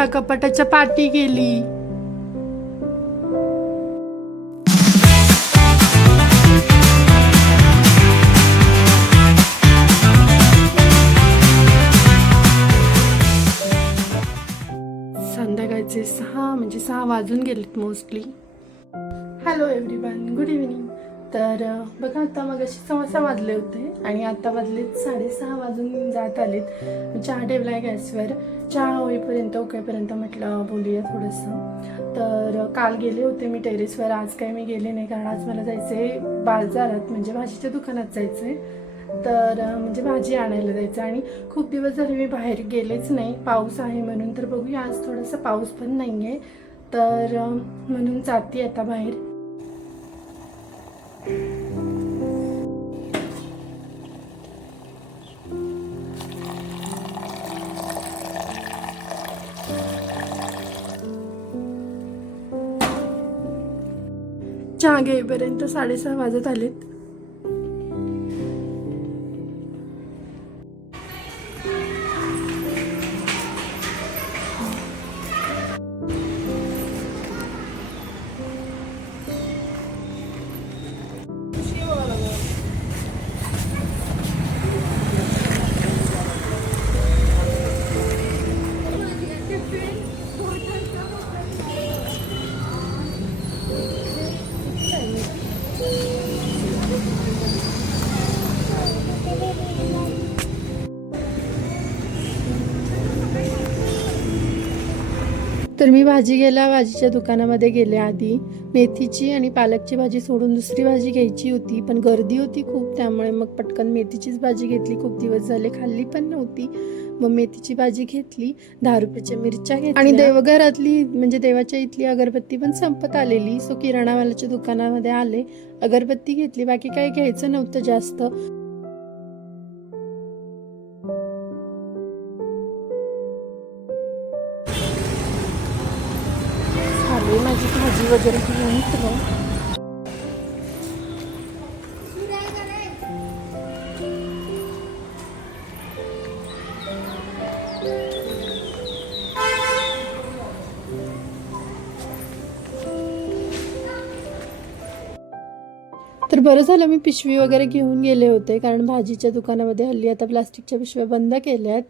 ह्या कपाटाच्या पाठी गेली. संध्याकाळचे सहा म्हणजे सहा वाजून गेलेत mostly hello everyone good evening तर बघा आता मग अशी सव्वा सहा वाजले होते आणि आता वाजलेत साडेसहा वाजून जात आलेत. चहा ठेवला आहे गॅसवर. चहा होईपर्यंत ओकेपर्यंत म्हटलं बोलूया थोडंसं. तर काल गेले होते मी टेरेसवर. आज काही मी गेले नाही कारण आज मला जायचं आहे बाजारात म्हणजे भाजीच्या दुकानात जायचं आहे तर म्हणजे भाजी आणायला जायचं आणि खूप दिवस झाले मी बाहेर गेलेच नाही. पाऊस आहे म्हणून तर बघूया आज थोडासा पाऊस पण नाही आहे तर म्हणून जाते आता बाहेर. चहा घेईपर्यंत साडेसहा वाजत आलेत. तर मी भाजी घ्यायला भाजीच्या दुकानामध्ये गेले आधी. मेथीची आणि पालकची भाजी सोडून दुसरी भाजी घ्यायची होती पण गर्दी होती खूप. त्यामुळे मग पटकन मेथीचीच भाजी घेतली. खूप दिवस झाले खाल्ली पण नव्हती. मग मेथीची भाजी घेतली दहा रुपयाच्या मिरच्या घेतल्या. आणि देवघरातली म्हणजे देवाच्या इथली अगरबत्ती पण संपत आलेली. सो किराणावाल्याच्या दुकानामध्ये आले अगरबत्ती घेतली. बाकी काही घ्यायचं नव्हतं जास्त. वगैरे घेऊन तुला तर बरं झालं मी पिशवी वगैरे घेऊन गेले होते कारण भाजीच्या दुकानामध्ये हल्ली आता प्लास्टिकच्या पिशव्या बंद केल्या आहेत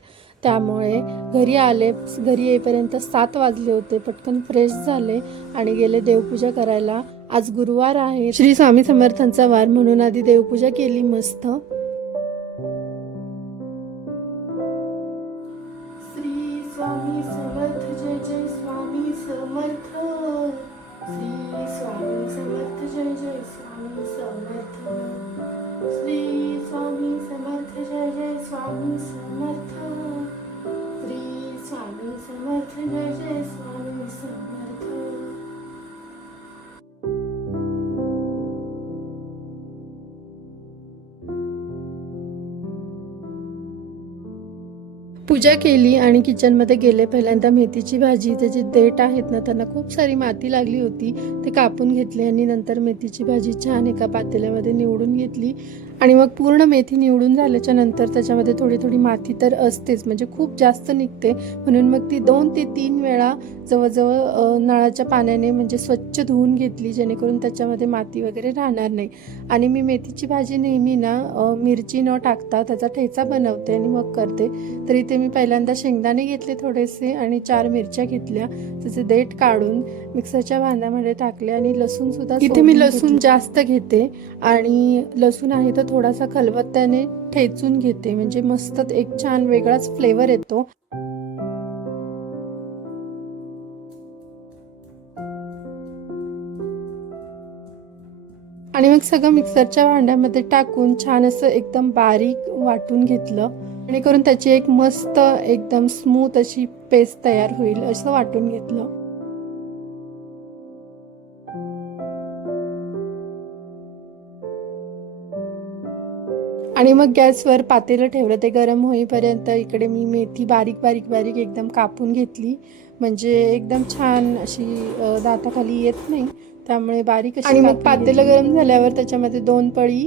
त्यामुळे घरी आले घरी येईपर्यंत सात वाजले होते. पटकन फ्रेश झाले आणि गेले देवपूजा करायला. आज गुरुवार आहे. श्री स्वामी समर्थांचा वार म्हणून आधी देवपूजा केली मस्त. श्री स्वामी समर्थ जय जय स्वामी समर्थ. श्री स्वामी समर्थ जय जय स्वामी समर्थ. श्री स्वामी समर्थ जय जय स्वामी समर्थ. समर्थ जय जय स्वामी समर्थ पूजा केली आणि किचनमध्ये गेले पहिल्यांदा मेथीची भाजी त्याची देठ आहेत ना त्यांना खूप सारी माती लागली होती ते कापून घेतली आणि नंतर मेथीची भाजी छान एका पातेल्यामध्ये निवडून घेतली. आणि मग पूर्ण मेथी निवडून झाल्याच्यानंतर त्याच्यामध्ये थोडी थोडी माती तर असतेच म्हणजे खूप जास्त निघते. म्हणून मग ती दोन ते तीन वेळा जवळजवळ नळाच्या पाण्याने म्हणजे स्वच्छ धुवून घेतली जेणेकरून त्याच्यामध्ये माती वगैरे राहणार नाही. आणि मी मेथीची भाजी नेहमी ना मिरची न टाकता त्याचा ठेचा बनवते आणि मग करते. तर इथे मी पहिल्यांदा शेंगदाणे घेतले थोडेसे आणि चार मिरच्या घेतल्या. त्याचे देठ काढून मिक्सरच्या भांड्यामध्ये टाकले आणि लसूण सुद्धा इथे मी लसूण जास्त घेते आणि लसूण आहे तर थोडासा खलबत्त्याने ठेचून घेते. म्हणजे मस्त एक छान वेगळाच फ्लेवर येतो. आणि मग सगळं मिक्सरच्या भांड्यामध्ये टाकून छान असं एकदम बारीक वाटून घेतलं. जेणेकरून त्याची एक मस्त एकदम स्मूथ अशी पेस्ट तयार होईल असं वाटून घेतलं. आणि मग गॅसवर पातेलं ठेवलं ते गरम होईपर्यंत इकडे मी मेथी बारीक बारीक बारीक एकदम कापून घेतली. म्हणजे एकदम छान अशी दाताखाली येत नाही. त्यामुळे बारीक आणि मग पातेलं गरम झाल्यावर त्याच्यामध्ये दोन पळी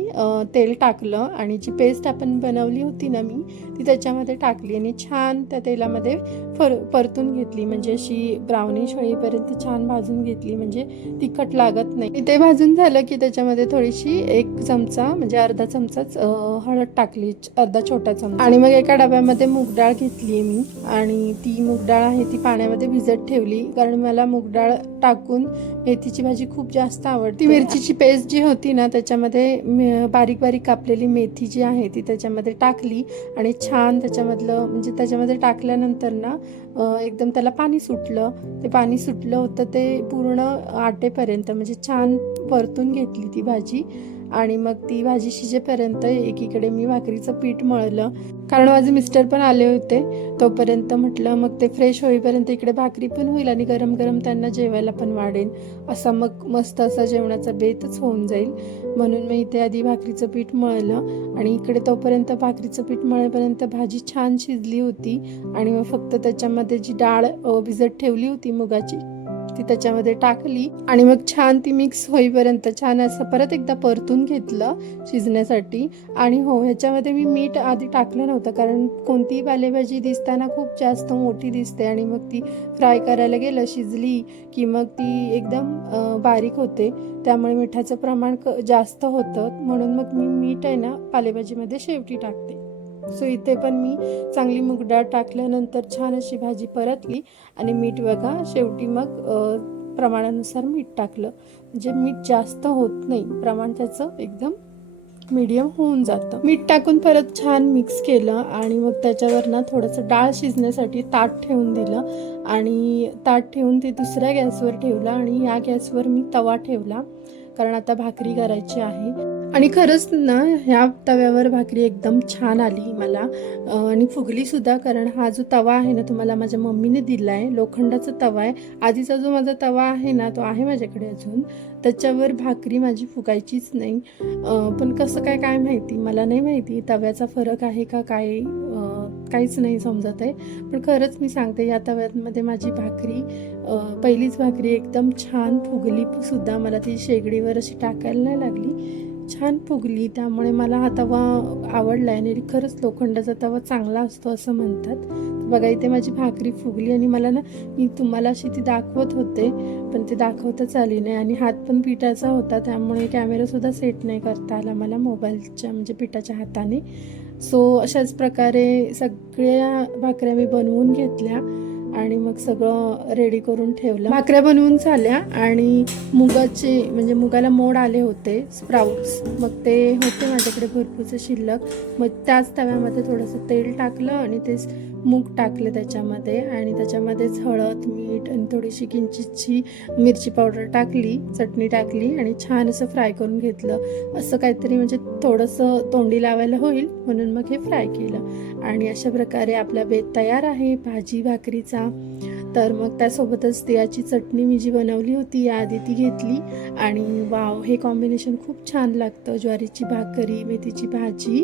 तेल टाकलं आणि जी पेस्ट आपण बनवली होती ना मी ती त्याच्यामध्ये टाकली आणि छान त्या तेलामध्ये फर परतून घेतली. म्हणजे अशी ब्राउनिश होईपर्यंत छान भाजून घेतली. म्हणजे तिखट लागत नाही. ते भाजून झालं की त्याच्यामध्ये थोडीशी एक चमचा म्हणजे अर्धा चमचाच हळद टाकली अर्धा छोटा चमचा. आणि मग एका डब्यामध्ये मूग डाळ घेतली मी. आणि ती मूग डाळ आहे ती पाण्यामध्ये भिजत ठेवली. कारण मला मूग डाळ टाकून मेथीची भाजी खूप जास्त आवडते. मिरचीची पेस्ट जी होती ना त्याच्यामध्ये बारीक बारीक कापलेली मेथी जी आहे ती त्याच्यामध्ये टाकली. आणि छान त्याच्यामधलं म्हणजे त्याच्यामध्ये टाकल्यानंतर ना एकदम त्याला पाणी सुटलं. ते पाणी सुटलं होतं ते पूर्ण आटेपर्यंत म्हणजे छान परतून घेतली ती भाजी. आणि मग ती भाजी शिजेपर्यंत एकीकडे मी भाकरीचं पीठ मळलं. कारण माझे मिस्टर पण आले होते. तोपर्यंत म्हटलं मग ते फ्रेश होईपर्यंत इकडे भाकरी पण होईल आणि गरम गरम त्यांना जेवायला पण वाढेल. असा मग मस्त असा जेवणाचा बेतच होऊन जाईल. म्हणून मी इथे आधी भाकरीचं पीठ मळलं आणि इकडे तोपर्यंत भाकरीचं पीठ मळेपर्यंत भाजी छान शिजली होती आणि मग फक्त त्याच्यामध्ये जी डाळ भिजत ठेवली होती मुगाची ती त्याच्यामध्ये टाकली आणि मग छान ती मिक्स होईपर्यंत छान असं परत एकदा परतून घेतलं शिजण्यासाठी. आणि हो ह्याच्यामध्ये मी मीठ आधी टाकलं नव्हतं कारण कोणतीही पालेभाजी दिसताना खूप जास्त मोठी दिसते आणि मग ती फ्राय करायला गेलं शिजली की मग ती एकदम बारीक होते. त्यामुळे मिठाचं प्रमाण क जास्त होतं. म्हणून मग मी मीठ आहे ना पालेभाजीमध्ये शेवटी टाकते. सो इथे पण मी चांगली मुगडाळ टाकल्यानंतर छान अशी भाजी परतली. आणि मीठ बघा शेवटी मग प्रमाणानुसार मीठ टाकलं. म्हणजे मीठ जास्त होत नाही. प्रमाण त्याचं एकदम मीडियम होऊन जातं. मीठ टाकून परत छान मिक्स केलं आणि मग त्याच्यावर ना थोडंसं डाळ शिजण्यासाठी ताट ठेवून दिलं. आणि ताट ठेवून ते दुसऱ्या गॅसवर ठेवलं आणि या गॅसवर मी तवा ठेवला. कारण आता भाकरी करायची आहे. आणि खरंच ना ह्या तव्यावर भाकरी एकदम छान आली मला. आणि फुगली सुद्धा कारण हा जो तवा आहे ना तो मला माझ्या मम्मीने दिला आहे लोखंडाचा तवा आहे. आधीचा जो माझा तवा आहे ना तो आहे माझ्याकडे अजून. त्याच्यावर भाकरी माझी फुगायचीच नाही. पण कसं काय काय माहिती? मला नाही माहिती तव्याचा फरक आहे का काय काहीच नाही समजत आहे. पण खरंच मी सांगते या तव्यामध्ये माझी भाकरी पहिलीच भाकरी एकदम छान फुगली सुद्धा मला ती शेगडीवर अशी टाकायला नाही लागली. छान फुगली. त्यामुळे मला हा तवा आवडला आहे आणि खरंच लोखंडाचा तवा चांगला असतो असं म्हणतात. बघा इथे माझी भाकरी फुगली आणि मला ना मी तुम्हाला अशी ती दाखवत होते पण ते दाखवताच आली नाही आणि हात पण पिठाचा होता त्यामुळे कॅमेरासुद्धा सेट नाही करता आला मला मोबाईलच्या म्हणजे पिठाच्या हाताने. सो अशाच प्रकारे सगळ्या भाकऱ्या मी बनवून घेतल्या. आणि मग सगळं रेडी करून ठेवलं. भाकऱ्या बनवून झाल्या आणि मुगाचे म्हणजे मुगाला मोड आले होते स्प्राउट्स मग ते होते माझ्याकडे भरपूरचे शिल्लक. मग त्याच तव्यामध्ये थोडंसं तेल टाकलं आणि ते मूग टाकले त्याच्यामध्ये आणि त्याच्यामध्येच हळद मीठ आणि थोडीशी किंचितची मिरची पावडर टाकली चटणी टाकली आणि छान असं फ्राय करून घेतलं. असं काहीतरी म्हणजे थोडंसं तोंडी लावायला होईल म्हणून मग हे फ्राय केलं. आणि अशा प्रकारे आपला बेत तयार आहे. भाजी भाकरीचा तर मग त्यासोबतच तिळाची चटणी मी जी बनवली होती याआधी ती घेतली. आणि वाव हे कॉम्बिनेशन खूप छान लागतं. ज्वारीची भाकरी मेथीची भाजी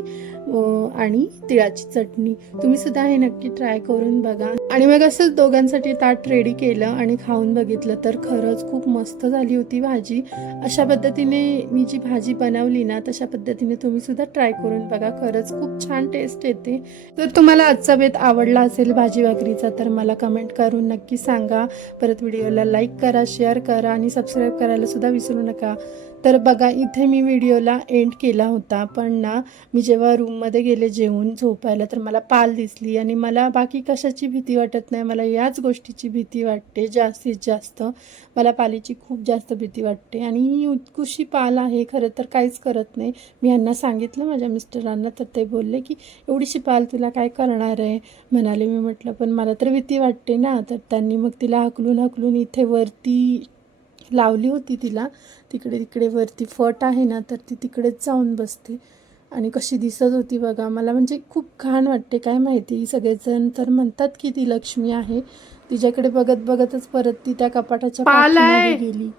आणि तिळाची चटणी. तुम्ही सुद्धा हे नक्की ट्राय करून बघा. आणि मग असंच दोघांसाठी ताट रेडी केलं आणि खाऊन बघितलं तर खरंच खूप मस्त झाली होती भाजी. अशा पद्धतीने मी जी भाजी बनवली ना तशा पद्धतीने तुम्ही सुद्धा ट्राय करून बघा. खरंच खूप छान टेस्ट येते. तर तुम्हाला आजचा बेत आवडला असेल भाजी भाकरीचा तर मला कमेंट करून नक्की सांगा. परत व्हिडिओला लाईक करा शेअर करा आणि सबस्क्राईब करायला सुद्धा विसरू नका. तर बघा इथे मी व्हिडिओला एंड केला होता पण ना मी जेव्हा रूममध्ये गेले जेवून झोपायला तर मला पाल दिसली आणि मला बाकी कशाची भीती वाटत नाही मला याच गोष्टीची भीती वाटते जास्तीत जास्त. मला पालीची खूप जास्त भीती वाटते आणि ही उत्कृष्टी पाल आहे खरं तर काहीच करत नाही. मी यांना सांगितलं माझ्या मिस्टरांना तर ते बोलले की एवढीशी पाल तुला काय करणार आहे? म्हणाले मी म्हटलं पण मला तर भीती वाटते ना. तर त्यांनी मग तिला हकलून हकलून इथे वरती लावली होती तिला. तिकडे तिकडे वरती फट आहे ना तर ती तिकडेच जाऊन बसते. आणि कशी दिसत होती बघा मला म्हणजे खूप घाण वाटते. काय माहिती सगळेजण तर म्हणतात की ती लक्ष्मी आहे. तिच्याकडे बघत बघतच परत ती त्या कपाटाच्या पाल आहे. पाठीमागे गेली.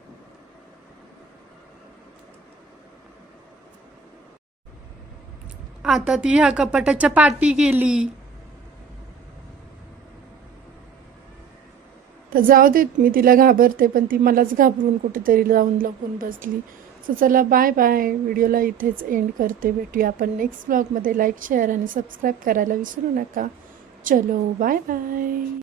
आता ती ह्या कपाटाच्या पाठी गेली. तर जाऊ देत मी तिला घाबरते पण ती मलाच घाबरून कुठेतरी जाऊन लपून बसली. सो चला बाय बाय व्हिडिओला इथेच एंड करते. भेटूया आपण नेक्स्ट ब्लॉगमध्ये लाईक शेअर आणि सबस्क्राईब करायला विसरू नका. चलो बाय बाय